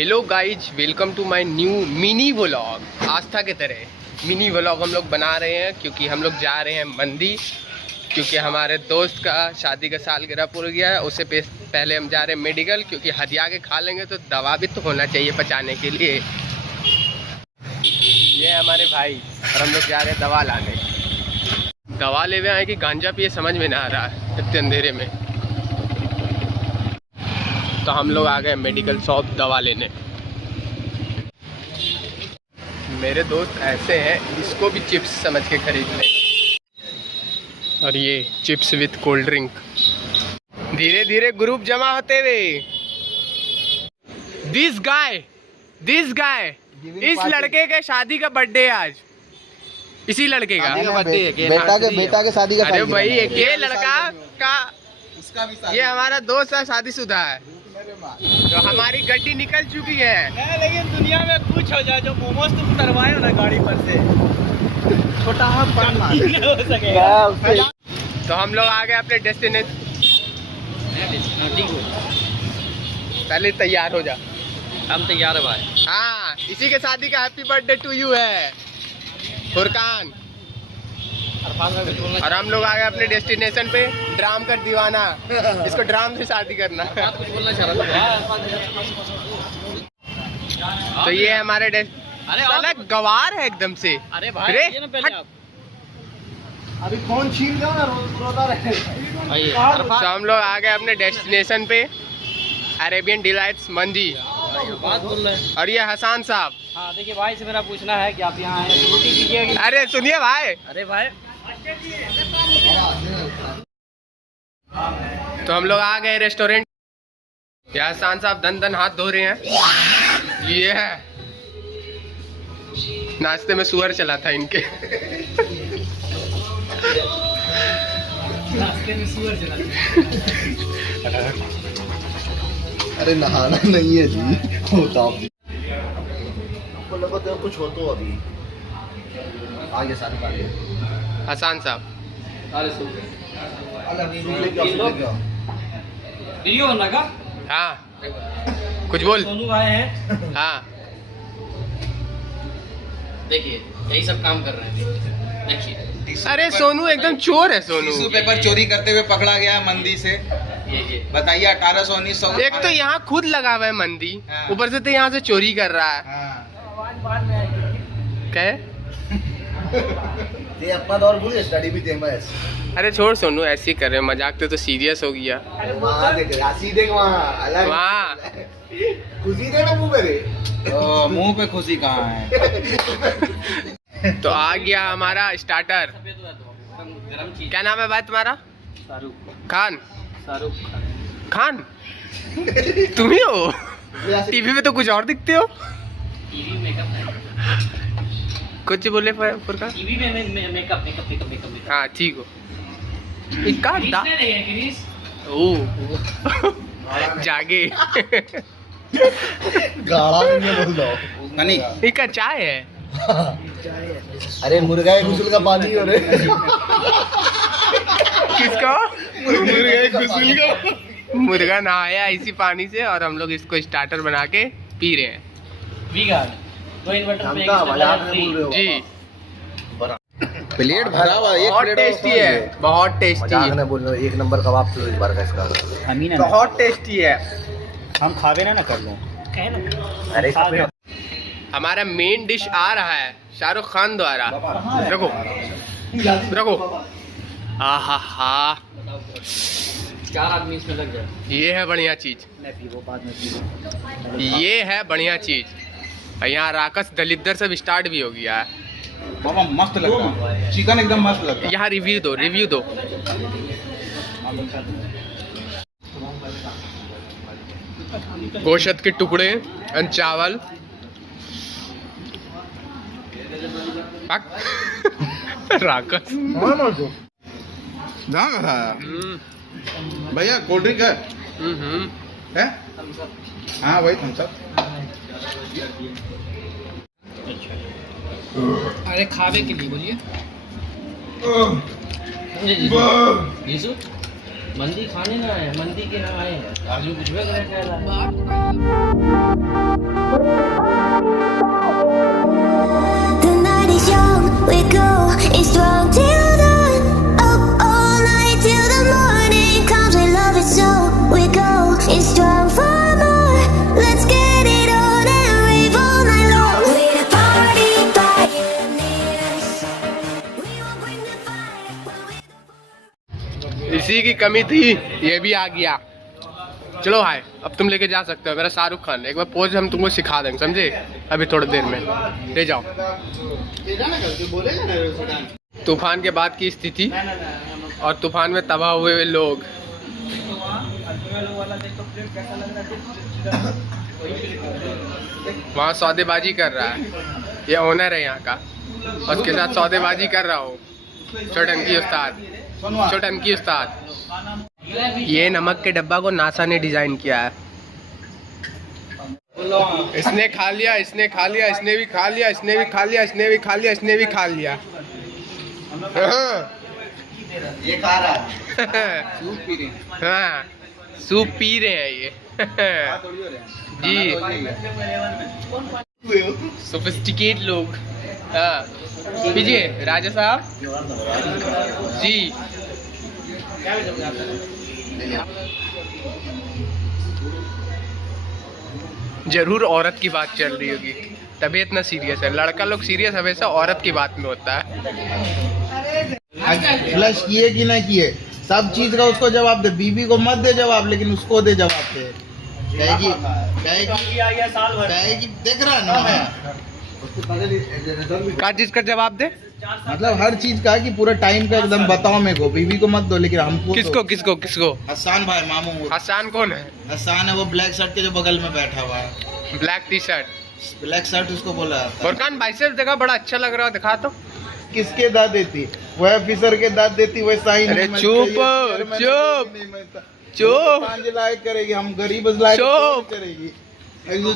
Hello guys, welcome to my new mini vlog. Aastha के तरह mini vlog हम लोग बना रहे हैं क्योंकि हम लोग जा रहे हैं मंदी, क्योंकि हमारे दोस्त का शादी का सालगिरह पूरा गया है। उससे पहले हम जा रहे हैं मेडिकल, क्योंकि हदिया के खा लेंगे तो दवा भी तो होना चाहिए पचाने के लिए। ये हमारे भाई और हम लोग जा रहे हैं दवा लाने। दवा ले आए कि गांजा पिए समझ में ना आ रहा है इतने अंधेरे में। तो हम लोग आ गए मेडिकल शॉप दवा लेने। मेरे दोस्त ऐसे हैं, इसको भी चिप्स समझ के खरीद ले। और ये चिप्स विथ कोल्ड ड्रिंक। धीरे धीरे ग्रुप जमा होते हुए दिस गाय इस लड़के के शादी का बर्थडे आज। इसी लड़के का बर्थडे है। बेटा के शादी का। अरे भाई ये लड़का का उसका भी ये हमारा दोस्त है, शादीशुदा है। तो हमारी गड्डी निकल चुकी है। लेकिन दुनिया में कुछ हो जाए जो मोमोज तुम उतरवाए हो ना गाड़ी पर से, छोटा हम हो सकेगा। तो हम लोग आ गए अपने डेस्टिनेशन। पहले तैयार हो जा। हम तैयार है भाई। हाँ, इसी के शादी का हैप्पी बर्थडे टू यू है फुरकान। और हम लोग आ गए अपने डेस्टिनेशन पे। ड्राम कर दीवाना, इसको ड्राम से शादी करना। कुछ बोलना चाह रहा तो ये हमारे साला गवार है एकदम से। अरे भाई ये ना पहले आप अभी फोन छीन दो ना, रोता रहे। तो हम लोग आ गए अपने डेस्टिनेशन पे, अरेबियन डिलाइट्स मंदी। बात बोल रहे हैं। और ये हसन साहब। हाँ देखिए भाई से मेरा पूछना है कि आप यहाँ आए रोटी कीजिएगा। अरे सुनिए भाई। अरे भाई तो हम लोग आ गए रेस्टोरेंट। यहाँ हसन साहब दन हाथ धो रहे हैं। ये है नाश्ते में सुअर चला था इनके। नाश्ते में सुअर चला। अरे नहाना नहीं है जी, होता आपको लगा तो कुछ हो तो अभी आगे सारे हसन साहब। वीडियो बनना का? हाँ कुछ बोल। सोनू आए हैं। हाँ देखिए यही सब काम कर रहे थे। देखिए अरे सोनू एकदम चोर है। सोनू टिश्यू पेपर चोरी करते हुए पकड़ा गया है मंदी से। ये बताइए 1800-1900। एक तो यहाँ खुद लगा हुआ है मंदी, हाँ। ऊपर से तो यहाँ से चोरी कर रहा है। क्या? ये अपना दौर भूल गए, स्टडी भी फेमस। अरे छोड़ सोनू, ऐसे ही कर रहे, मजाक तो सीरियस हो गया। वहाँ देख राशि देख, वहाँ अलग वहाँ खुशी दे ना मुँह मेरे। मुंह पे खुशी कहाँ है। तो आ गया हमारा स्टार्टर। गरम चीज। क्या नाम है भाई तुम्हारा? शाहरुख खान। खान। तुम ही हो? टीवी में तो कुछ और दिखते हो। टीवी मेकअप है। कुछ बोले फुरकान? टीवी में मेकअप। हाँ ठीक हो। इक्का दा क्रिस ओ जागे। गाढ़ा नहीं बोल दो मनी इक्का चाय है। अरे मुर्गा के गुस्ल का पानी हो रे। किसका? मुर्गा के गुस्ल का। मुर्गा नहाया इसी पानी से और हम लोग इसको स्टार्टर बना के पी रहे हैं। वीगार्ड 2 इन्वर्टर पे हमका मजाक में बोल रहे हो जी प्लेट भरा हुआ, एक बहुत प्लेट टेस्टी है, बहुत टेस्टी मजाक है, में बोल रहे हो। एक नंबर कबाब तो इस बार का इसका बहुत टेस्टी है। हम खावे ना कर लो। अरे हमारा मेन डिश आ रहा है शाहरुख खान द्वारा। रखो आहा हा, 4 आदमी इसमें लग जाए। ये है बढ़िया चीज। ये है बढ़िया चीज। और यहाँ राकस दलिद्दर सब स्टार्ट भी हो गया है। बाबा मस्त लगता है, चिकन एकदम मस्त लगता है। यहाँ रिव्यू दो। गोश्त के टुकड़े और चावल। राकस भैया कोल्ड ड्रिंक है? हाँ भाई थम्स अप। अरे खावे के लिए बोलिए। यीशु मंदी खाने ना आए, मंदी के ना आए हैं। आज कुछ भी एनर्जी की कमी थी, ये भी आ गया। चलो भाई अब तुम लेके जा सकते हो। मेरा शाहरुख खान, एक बार पोज हम तुमको सिखा देंगे, समझे? अभी थोड़ी देर में ले जाओ। तूफान के बाद की स्थिति और तूफान में तबाह हुए लोग। वहाँ सौदेबाजी कर रहा है, ये ओनर है यहाँ का, और उसके साथ सौदेबाजी कर रहा हूँ। छोटनकी उस्ताद, छोटनकी उस्ताद। ये नमक के डब्बा को नासा ने डिजाइन किया है। इसने खा लिया, इसने खा लिया, इसने भी खा लिया, इसने भी खा लिया, इसने भी खा लिया, इसने भी खा लिया। ये खा रहा है। हाँ सूप पी रहे हैं ये। जी सोफिस्टिकेट लोग। हाँ पीजिए राजा साहब जी। जरूर औरत की बात चल रही होगी, तभी इतना सीरियस है। लड़का लोग सीरियस हमेशा औरत की बात में होता है। फ्लश किए कि नहीं किए, सब चीज का उसको जवाब दे। बीबी को मत दे जवाब, लेकिन उसको दे जवाब दे। कहेगी देख रहा है ना मैं, का चीज का जवाब दे, मतलब हर चीज का कि पूरा टाइम का एकदम बताओ मेरे को। बीबी को मत दो, लेकिन हमको किसको किसको किसको? हसान भाई मामू। हसान कौन है? हसान है वो ब्लैक शर्ट के जो बगल में बैठा हुआ है। Black T shirt, black shirt उसको बोला जाता है। फुरकान बाइसेप्स देखा, बड़ा अच्छा लग रहा है, दिखा तो। किसके दाद देती? वह ऑफिसर के दाद देती, वैसा ही। अरे चुप चुप चुप, 5 लाख करेगी, हम गरीब लाख चुप करेगी।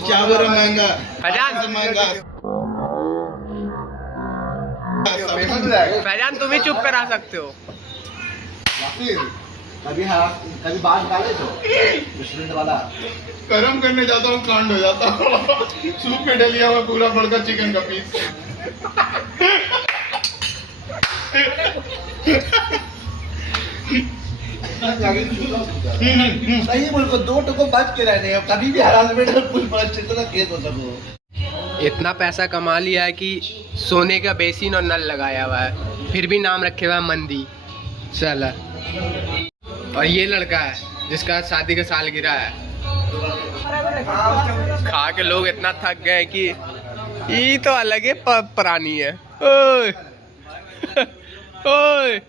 चावल महंगा, फैजान महंगा। फैजान तुम ही चुप करा सकते हो। कभी बात डाले तो रेस्टोरेंट वाला गरम करने जाता हूँ, कांड हो जाता हूँ। सूप में डलिया हुआ पूरा बड़का चिकन का पीस। नहीं बोल को 2 टुको बच के रहने, कभी भी हरासमेंट और पुलिस स्टेशन का केस हो सको। इतना पैसा कमा लिया है कि सोने का बेसिन और नल लगाया हुआ है, फिर भी नाम रखे हुआ है मंदी। चला। और ये लड़का है जिसका शादी का सालगिरह है। खा के लोग इतना थक गए कि ये तो अलग है प्राणी है। ओए ओए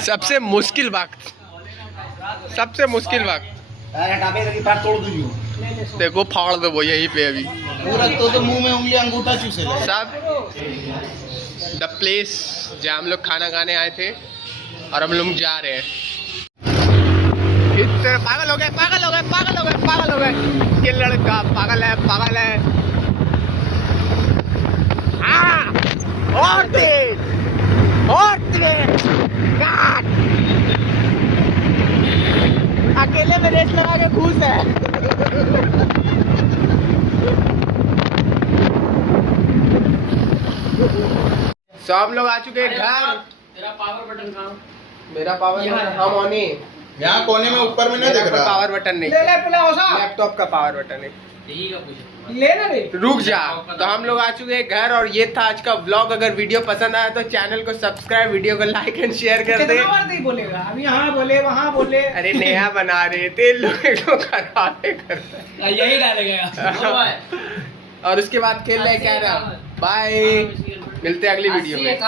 सबसे मुश्किल वक्त, सबसे मुश्किल वक्त देखो, फाड़ दो वो यहीं पे अभी पूरा तो मुंह में उंगली अंगूठा चूसे सब। द प्लेस जहाँ हम लोग खाना खाने आए थे और हम लोग जा रहे हैं। इतने पागल हो गए, पागल हो गए, पागल हो गए, पागल हो गए। ये लड़का पागल है, पागल है। हाँ और तेज, और तेज। अकेले में रेस लगा के घुस है। सब लोग आ चुके हैं घर। तेरा पावर बटन कहाँ? मेरा पावर बटन हम ऑन ही। यहाँ कोने में ऊपर में नहीं देख रहा। पावर बटन नहीं, लैपटॉप का पावर बटन है। यही का पूछा। रुक जा। तो हम लोग आ चुके हैं घर और ये था आज का व्लॉग। अगर वीडियो पसंद आया तो चैनल को सब्सक्राइब, वीडियो को लाइक एंड शेयर कर दे। नहीं बोलेगा, अभी यहाँ बोले वहाँ बोले। अरे नया बना रहे थे लोग खराब करता है, यही डालेगा। और उसके बाद खेल रहे क्या रहा। बाय, मिलते हैं अगली वीडियो में।